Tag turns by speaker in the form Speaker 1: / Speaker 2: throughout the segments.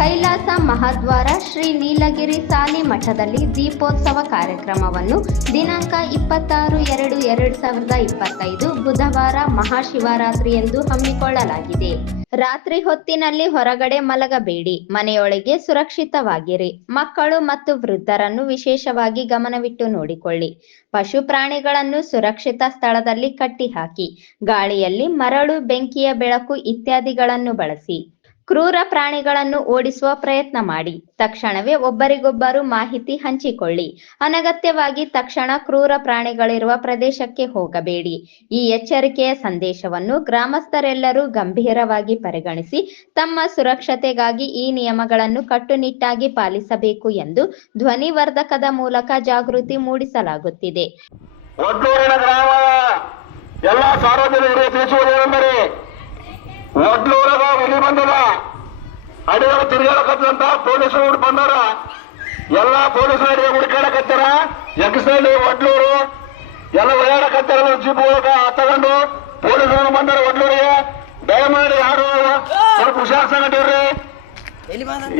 Speaker 1: ಕೈಲಾಸ ಮಹಾದ್ವಾರ ಶ್ರೀ ನೀಲಗಿರಿ ಸಾಲಿ ಮಠದಲ್ಲಿ ದೀಪೋತ್ಸವ ಕಾರ್ಯಕ್ರಮವನ್ನು ದಿನಾಂಕ ಇಪ್ಪತ್ತಾರು ಎರಡು ಎರಡು ಸಾವಿರದ ಇಪ್ಪತ್ತೈದು ಬುಧವಾರ ಮಹಾಶಿವರಾತ್ರಿ ಎಂದು ಹಮ್ಮಿಕೊಳ್ಳಲಾಗಿದೆ. ರಾತ್ರಿ ಹೊತ್ತಿನಲ್ಲಿ ಹೊರಗಡೆ ಮಲಗಬೇಡಿ, ಮನೆಯೊಳಗೆ ಸುರಕ್ಷಿತವಾಗಿರಿ. ಮಕ್ಕಳು ಮತ್ತು ವೃದ್ಧರನ್ನು ವಿಶೇಷವಾಗಿ ಗಮನವಿಟ್ಟು ನೋಡಿಕೊಳ್ಳಿ. ಪಶು ಪ್ರಾಣಿಗಳನ್ನು ಸುರಕ್ಷಿತ ಸ್ಥಳದಲ್ಲಿ ಕಟ್ಟಿಹಾಕಿ, ಗಾಳಿಯಲ್ಲಿ ಮರಳು, ಬೆಂಕಿಯ ಬೆಳಕು ಇತ್ಯಾದಿಗಳನ್ನು ಬಳಸಿ. ಕ್ರೂರ ಪ್ರಾಣಿಗಳನ್ನು ಓಡಿಸುವ ಪ್ರಯತ್ನ ಮಾಡಿ. ತಕ್ಷಣವೇ ಒಬ್ಬರಿಗೊಬ್ಬರು ಮಾಹಿತಿ ಹಂಚಿಕೊಳ್ಳಿ. ಅನಗತ್ಯವಾಗಿ ತಕ್ಷಣ ಕ್ರೂರ ಪ್ರಾಣಿಗಳಿರುವ ಪ್ರದೇಶಕ್ಕೆ ಹೋಗಬೇಡಿ. ಈ ಎಚ್ಚರಿಕೆಯ ಸಂದೇಶವನ್ನು ಗ್ರಾಮಸ್ಥರೆಲ್ಲರೂ ಗಂಭೀರವಾಗಿ ಪರಿಗಣಿಸಿ ತಮ್ಮ ಸುರಕ್ಷತೆಗಾಗಿ ಈ ನಿಯಮಗಳನ್ನು ಕಟ್ಟುನಿಟ್ಟಾಗಿ ಪಾಲಿಸಬೇಕು ಎಂದು ಧ್ವನಿವರ್ಧಕದ ಮೂಲಕ ಜಾಗೃತಿ ಮೂಡಿಸಲಾಗುತ್ತಿದೆ.
Speaker 2: ಎಲ್ಲ ಸಾರ್ವಜನಿಕರಿಗೆ ತಿಳಿಸುವುದೇನೆಂದರೆ ಹುಲಿ ಬಂದದ. ಅಡಿಗಳು ತಿರುಗಾಡಕತ್ತಂತ ಪೊಲೀಸರು ಬಂದಾರ. ಎಲ್ಲ ಪೊಲೀಸರು ಹುಡುಕಾಡಕತ್ತಾರ. ಯಕ್ಷಸಳ್ಳಿ ವಡ್ಲೂರು ಎಲ್ಲ ಓಡಾಡಕತ್ತಾರ ಜೀಪ್ ಒಳಗ. ತಗೊಂಡು ಪೊಲೀಸರು ಬಂದಾರ ಒಡ್ಲೂರಿಗೆ ದಯಮಾಡಿ ಯಾರು? ಸ್ವಲ್ಪ ಹುಷಾರ್ ಸಂಗಟಿವ್ರಿ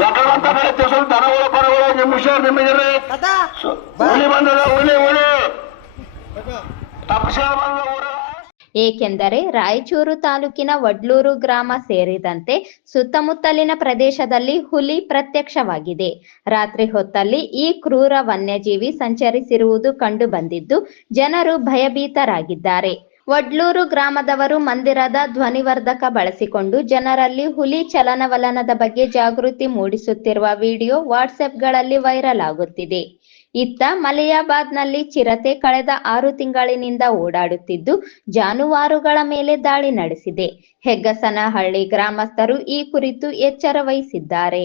Speaker 2: ಯಾಕಂತ ಬರುತ್ತೆ ಸ್ವಲ್ಪ ದನಗಳು ಪರಗಳು ನಿಮ್ ಹುಷಾರ್ ನಿಮಗಿರ್ರಿ
Speaker 3: ತಾತ
Speaker 2: ಹುಲಿ ಬಂದದ ಹುಲಿ ಹುಲಿ ತಪ್ಪಿಸ ಬಂದ
Speaker 1: ಏಕೆಂದರೆ ರಾಯಚೂರು ತಾಲೂಕಿನ ವಡ್ಲೂರು ಗ್ರಾಮ ಸೇರಿದಂತೆ ಸುತ್ತಮುತ್ತಲಿನ ಪ್ರದೇಶದಲ್ಲಿ ಹುಲಿ ಪ್ರತ್ಯಕ್ಷವಾಗಿದೆ. ರಾತ್ರಿ ಹೊತ್ತಲ್ಲಿ ಈ ಕ್ರೂರ ವನ್ಯಜೀವಿ ಸಂಚರಿಸಿರುವುದು ಕಂಡು ಬಂದಿದ್ದು ಜನರು ಭಯಭೀತರಾಗಿದ್ದಾರೆ. ವಡ್ಲೂರು ಗ್ರಾಮದವರು ಮಂದಿರದ ಧ್ವನಿವರ್ಧಕ ಬಳಸಿಕೊಂಡು ಜನರಲ್ಲಿ ಹುಲಿ ಚಲನವಲನದ ಬಗ್ಗೆ ಜಾಗೃತಿ ಮೂಡಿಸುತ್ತಿರುವ ವಿಡಿಯೋ ವಾಟ್ಸ್ಆಪ್ಗಳಲ್ಲಿ ವೈರಲ್ ಆಗುತ್ತಿದೆ. ಇತ್ತ ಮಲಿಯಾಬಾದ್ನಲ್ಲಿ ಚಿರತೆ ಕಳೆದ ಆರು ತಿಂಗಳಿನಿಂದ ಓಡಾಡುತ್ತಿದ್ದು ಜಾನುವಾರುಗಳ ಮೇಲೆ ದಾಳಿ ನಡೆಸಿದೆ. ಹೆಗ್ಗಸನಹಳ್ಳಿ ಗ್ರಾಮಸ್ಥರು ಈ ಕುರಿತು ಎಚ್ಚರ ವಹಿಸಿದ್ದಾರೆ.